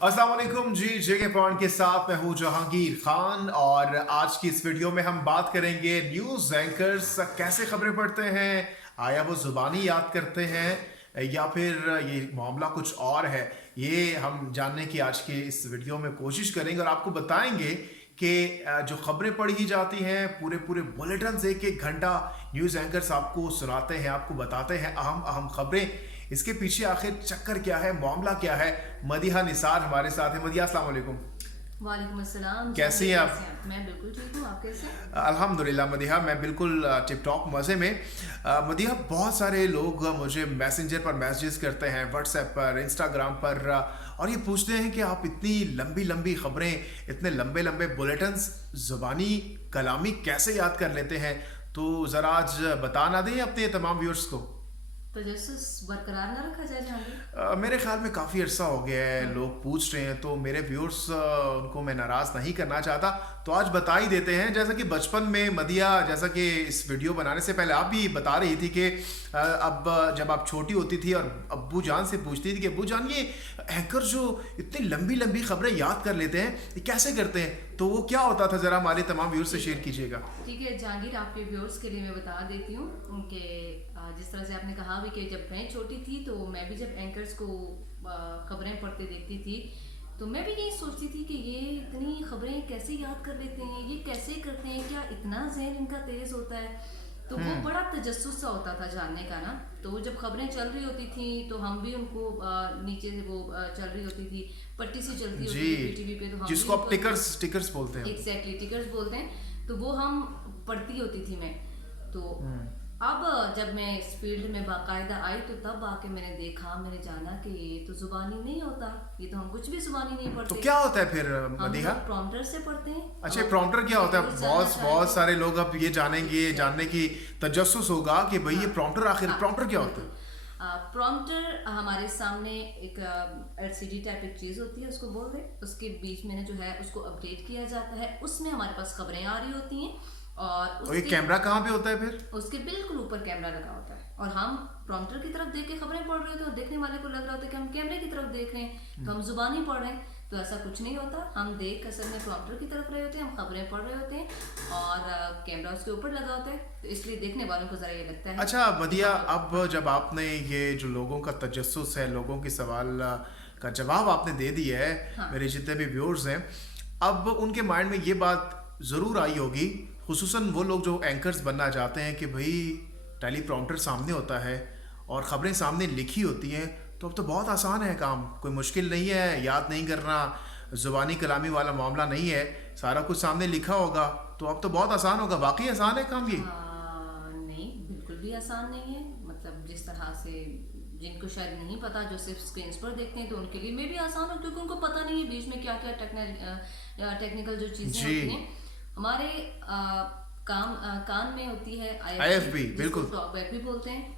अस्सलाम वालेकुम जी, जेके पॉइंट के साथ मैं हूं जहांगीर खान और आज की इस वीडियो में हम बात करेंगे न्यूज़ एंकर्स कैसे खबरें पढ़ते हैं। आया वो जुबानी याद करते हैं या फिर ये मामला कुछ और है, ये हम जानने की आज की इस वीडियो में कोशिश करेंगे और आपको बताएंगे कि जो खबरें पढ़ी जाती हैं पूरे पूरे बुलेटिन एक एक घंटा न्यूज़ एंकर्स आपको सुनाते हैं, आपको बताते हैं अहम अहम खबरें। इसके पीछे आखिर चक्कर क्या है, मामला क्या है। मदीहा निसार हमारे साथ है। मदीहा अस्सलाम वालेकुम। वालेकुम अस्सलाम। कैसी हैं आप? मैं बिल्कुल ठीक हूँ, आप कैसे? अल्हम्दुलिल्लाह मदीहा, मैं बिल्कुल टिप टॉप मज़े में। मदीहा, बहुत सारे लोग मुझे मैसेंजर पर मैसेजेस करते हैं, व्हाट्सएप पर, इंस्टाग्राम पर, और ये पूछते हैं कि आप इतनी लंबी लंबी खबरें, इतने लंबे लंबे बुलेटिन्स ज़ुबानी कलामी कैसे याद कर लेते हैं। तो ज़रा आज बता ना दें अपने तमाम व्यूअर्स को। तजस्सुस बरकरार ना रखा जाए जहांगीर। मेरे ख्याल में काफ़ी अरसा हो गया है लोग पूछ रहे हैं, तो मेरे व्यूअर्स उनको मैं नाराज़ नहीं करना चाहता, तो आज बता ही देते हैं। जैसा कि बचपन में मदिया, जैसा कि इस वीडियो बनाने से पहले आप भी बता रही थी कि अब जब आप छोटी होती थी और अब्बू जान से पूछती थी कि अब्बू जान, ये एंकर जो इतनी लंबी लंबी खबरें याद कर लेते हैं, ये कैसे करते हैं, तो वो क्या होता था, ज़रा हमारे तमाम व्यूअर्स से शेयर कीजिएगा। ठीक है जहांगीर, आपके व्यूअर्स के लिए मैं बता देती हूँ उनके जिस तरह से आपने कहा भी कि जब मैं छोटी थी तो मैं भी जब एंकर्स को खबरें पढ़ते देखती थी तो मैं भी यही सोचती थी कि ये इतनी खबरें कैसे याद कर लेते हैं, ये कैसे करते हैं, क्या इतना जहन इनका तेज होता है। तो वो बड़ा तजस्सुस सा होता था जानने का ना। तो जब खबरें चल रही होती थी तो हम भी उनको नीचे से वो चल रही होती थी, पट्टी से चलती होती थी पीटीवी पे, तो हम जिसको आप टिकर्स बोलते हैं। एग्जैक्टली टिकर्स बोलते हैं। तो वो हम पढ़ती होती थी मैं। तो अब जब मैं इस फील्ड में बाकायदा आई तो तब आके मैंने देखा, मैंने जाना कि ये तो जुबानी नहीं होता, ये तो हम कुछ भी जुबानी नहीं पढ़ते। तो क्या होता है फिर मदीहा? हम प्रॉम्प्टर से पढ़ते हैं। अच्छा, प्रॉम्प्टर क्या होता है? बहुत सारे लोग अब ये जानेंगे, जानने की तजस्सुस होगा कि भाई ये प्रॉम्प्टर, आखिर प्रॉम्प्टर क्या होता है? प्रॉम्प्टर हमारे सामने एक एलसीडी टाइप एक चीज होती है, उसको बोल दे, उसके बीच में जो है उसको अपडेट किया जाता है, उसमें हमारे पास खबरें आ रही होती हैं और ये कैमरा कहाँ पे होता है फिर? उसके बिल्कुल ऊपर कैमरा लगा होता है और हम प्रॉम्प्टर की तरफ देख के खबरें पढ़ रहे होते हैं और देखने वाले को लग रहा होता है कि हम कैमरे की तरफ देख रहे हैं, तो हम जुबानी पढ़ रहे हैं। तो ऐसा कुछ नहीं होता, हम देख असल में प्रॉम्प्टर की तरफ रहे होते हैं, हम खबरें पढ़ रहे होते हैं और कैमरा उसके ऊपर लगा होता है, तो इसलिए देखने वालों को जरा ये लगता है। अच्छा मदिया, अब जब आपने ये जो लोगों का तजस्सुस है, लोगों के सवाल का जवाब आपने दे दिया है, हाँ। मेरे जितने भी व्यूअर्स हैं, अब उनके माइंड में ये बात ज़रूर आई होगी, खुसूसन वो लोग जो एंकर्स बनना चाहते हैं कि भाई टेलीप्रॉम्प्टर सामने होता है और ख़बरें सामने लिखी होती हैं, तो अब तो बहुत आसान है काम, कोई मुश्किल नहीं है, याद नहीं करना, ज़ुबानी कलामी वाला मामला नहीं है, सारा कुछ सामने लिखा होगा, तो अब तो बहुत आसान होगा। वाकई आसान है काम ये? नहीं, बिल्कुल भी आसान नहीं है। मतलब जिस तरह से जिनको शायद नहीं पता, जो सिर्फ स्क्रीन पर देखते हैं, तो उनके लिए मे भी आसान हो क्योंकि उनको पता नहीं है बीच में क्या क्या टेक्निकल जो चीज़ें होती हैं। हमारे कान में होती है IFB, बिल्कुल टॉकबैक भी बोलते हैं,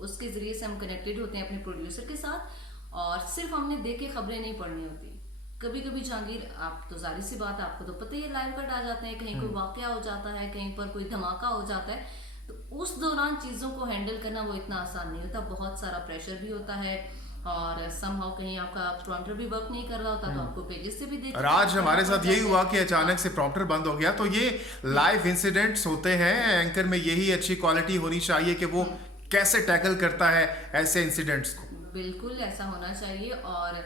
उसके जरिए से हम कनेक्टेड होते हैं अपने प्रोड्यूसर के साथ और सिर्फ हमने देख के खबरें नहीं पढ़नी होती। कभी कभी जहांगीर, आप तो जाहिर सी बात है, आपको तो पता ही है, लाइव कट आ जाते हैं, कहीं कोई वाकया हो जाता है, कहीं पर कोई धमाका हो जाता है, तो उस दौरान चीज़ों को हैंडल करना वो इतना आसान नहीं होता, बहुत सारा प्रेशर भी होता है और समहाउ कहीं आपका प्रॉम्प्टर भी वर्क नहीं कर रहा होता तो आपको पेजेस से भी देख। और आज हमारे साथ यही हुआ कि अचानक से प्रॉम्प्टर बंद हो गया, तो ये लाइव इंसिडेंट्स होते हैं। एंकर में यही अच्छी क्वालिटी होनी चाहिए कि वो कैसे टैकल करता है ऐसे इंसिडेंट्स को। बिल्कुल ऐसा होना चाहिए। और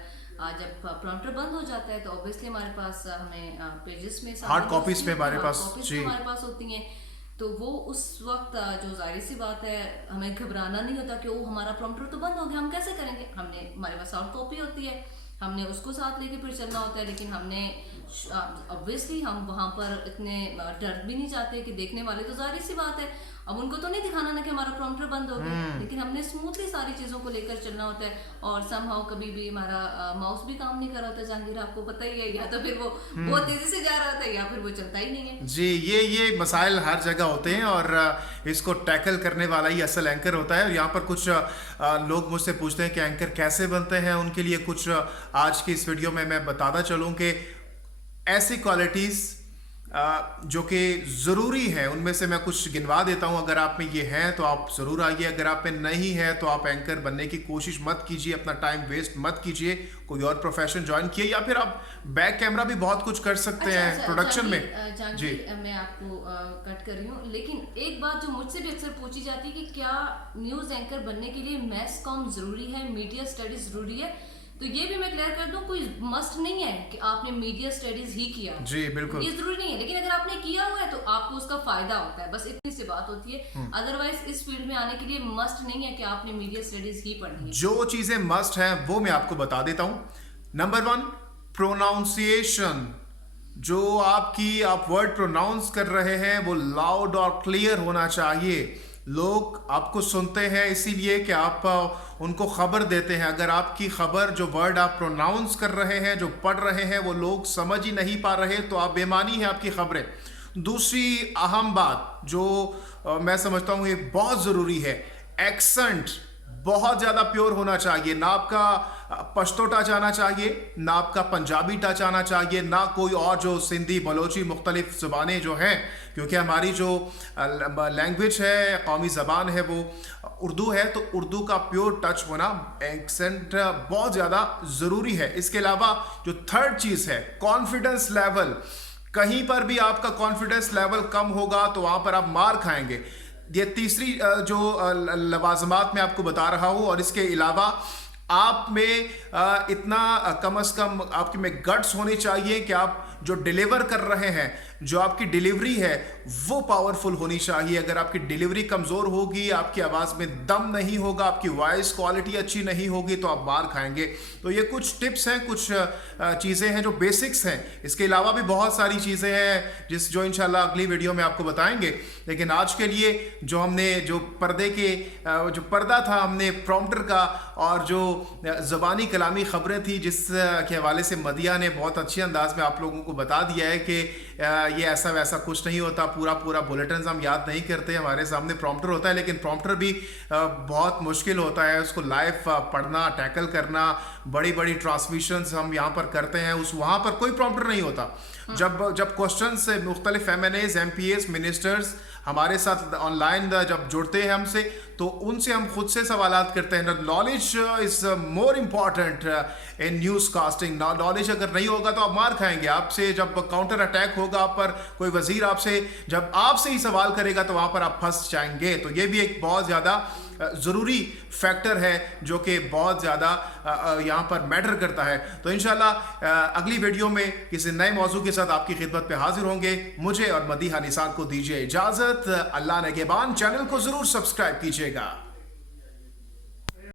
जब प्रॉम्प्टर बंद हो जाता है तो ऑब्वियसली हमारे पास हमें पेजेस में हार्ड कॉपीज में हमारे पास हमारे पास होती हैं, तो वो उस वक्त जो जाहिर सी बात है हमें घबराना नहीं होता कि वो हमारा प्रॉम्प्टर तो बंद हो गया, हम कैसे करेंगे। हमने हमारे पास हार्ड कॉपी होती है, हमने उसको साथ लेके फिर चलना होता है, लेकिन हमने ऑब्वियसली हम वहाँ पर इतने डर भी नहीं चाहते कि देखने वाले, तो जाहिर सी बात है अब उनको तो नहीं दिखाना ना कि हमारा प्रॉम्प्टर बंद हो गया, लेकिन हमने स्मूथली सारी चीज़ों को लेकर चलना होता है। और समहाउ कभी भी हमारा माउस भी काम नहीं कर रहा होता जहांगीर, आपको पता ही है, या तो फिर वो बहुत तेजी से जा रहा होता है या फिर वो चलता ही नहीं है। जी, ये मसाइल हर जगह होते हैं और इसको टैकल करने वाला ही असल एंकर होता है। और यहाँ पर कुछ लोग मुझसे पूछते हैं कि एंकर कैसे बनते हैं, उनके लिए कुछ आज की इस वीडियो में मैं बताता चलूँ कि ऐसी क्वालिटीज़ जो कि ज़रूरी है, उनमें से मैं कुछ गिनवा देता हूं। अगर आप में ये हैं तो आप ज़रूर आइए, अगर आप में नहीं है तो आप एंकर बनने की कोशिश मत कीजिए, अपना टाइम वेस्ट मत कीजिए, कोई और प्रोफेशन ज्वाइन किए, या फिर आप बैक कैमरा भी बहुत कुछ कर सकते हैं प्रोडक्शन में। जी, मैं आपको कट कर रही हूँ, लेकिन एक बात जो मुझसे भी अक्सर पूछी जाती है कि क्या न्यूज़ एंकर बनने के लिए मैस कॉम ज़रूरी है, मीडिया स्टडीज ज़रूरी है? तो ये भी मैं क्लियर कर दूं, कोई मस्ट नहीं है कि आपने मीडिया स्टडीज ही किया है। जी बिल्कुल, ये जरूरी नहीं है, लेकिन अगर आपने किया हुआ है तो आपको उसका फायदा होता है, बस इतनी सी बात होती है। अदरवाइज इस फील्ड में आने के लिए मस्ट नहीं है कि आपने मीडिया स्टडीज ही पढ़नी है। जो चीज़ें मस्ट हैं वो मैं आपको बता देता हूं। Number 1, pronunciation. जो आप वर्ड प्रोनाउंस कर रहे हैं वो लाउड और क्लियर होना चाहिए। लोग आपको सुनते हैं इसीलिए कि आप उनको खबर देते हैं। अगर आपकी खबर, जो वर्ड आप प्रोनाउंस कर रहे हैं, जो पढ़ रहे हैं, वो लोग समझ ही नहीं पा रहे तो आप बेमानी है आपकी खबरें। दूसरी अहम बात जो मैं समझता हूँ ये बहुत ज़रूरी है, एक्सेंट बहुत ज़्यादा प्योर होना चाहिए। ना आपका पश्तो टच आना चाहिए, ना आपका पंजाबी टच आना चाहिए, ना कोई और जो सिंधी बलोची मुख्तलिफ ज़ुबानें जो हैं, क्योंकि हमारी जो लैंग्वेज है, कौमी ज़बान है, वो उर्दू है, तो उर्दू का प्योर टच होना, एक्सेंट बहुत ज़्यादा ज़रूरी है। इसके अलावा जो थर्ड चीज़ है, कॉन्फिडेंस लेवल। कहीं पर भी आपका कॉन्फिडेंस लेवल कम होगा तो वहाँ पर आप मार खाएंगे। ये तीसरी जो लवाजमात मैं आपको बता रहा हूँ, और इसके अलावा आप में इतना कम से कम आपके में गट्स होने चाहिए कि आप जो डिलीवर कर रहे हैं, जो आपकी डिलीवरी है वो पावरफुल होनी चाहिए। अगर आपकी डिलीवरी कमज़ोर होगी, आपकी आवाज़ में दम नहीं होगा, आपकी वॉइस क्वालिटी अच्छी नहीं होगी तो आप मार खाएंगे। तो ये कुछ टिप्स हैं, कुछ चीज़ें हैं जो बेसिक्स हैं। इसके अलावा भी बहुत सारी चीज़ें हैं जो इंशाल्लाह अगली वीडियो में आपको बताएंगे। लेकिन आज के लिए जो हमने जो पर्दा था हमने प्रॉम्प्टर का, और जो ज़बानी कलामी ख़बरें थी जिसके हवाले से मदिया ने बहुत अच्छे अंदाज में आप लोगों को बता दिया है कि ये ऐसा वैसा कुछ नहीं होता, पूरा बुलेटिन हम याद नहीं करते, हमारे सामने प्रॉम्प्टर होता है। लेकिन प्रॉम्प्टर भी बहुत मुश्किल होता है, उसको लाइव पढ़ना, टैकल करना, बड़ी बड़ी ट्रांसमिशंस हम यहाँ पर करते हैं, वहाँ पर कोई प्रॉम्प्टर नहीं होता। जब क्वेश्चन से मुख्तलिफ MNAs, MPAs, मिनिस्टर्स हमारे साथ ऑनलाइन जब जुड़ते हैं हमसे, तो उनसे हम खुद से सवालात करते हैं। Knowledge is more important in news casting. Knowledge अगर नहीं होगा तो आप मार खाएंगे। आपसे जब काउंटर अटैक होगा आप पर, कोई वजीर जब आपसे ही सवाल करेगा तो वहाँ पर आप फंस जाएंगे। तो ये भी एक बहुत ज़्यादा ज़रूरी फैक्टर है जो कि बहुत ज़्यादा यहाँ पर मैटर करता है। तो इंशाल्लाह अगली वीडियो में किसी नए मौजू के साथ आपकी खिदमत पे हाजिर होंगे। मुझे और मदीहा निसार को दीजिए इजाज़त। अल्लाह नेगेबान। चैनल को ज़रूर सब्सक्राइब कीजिएगा।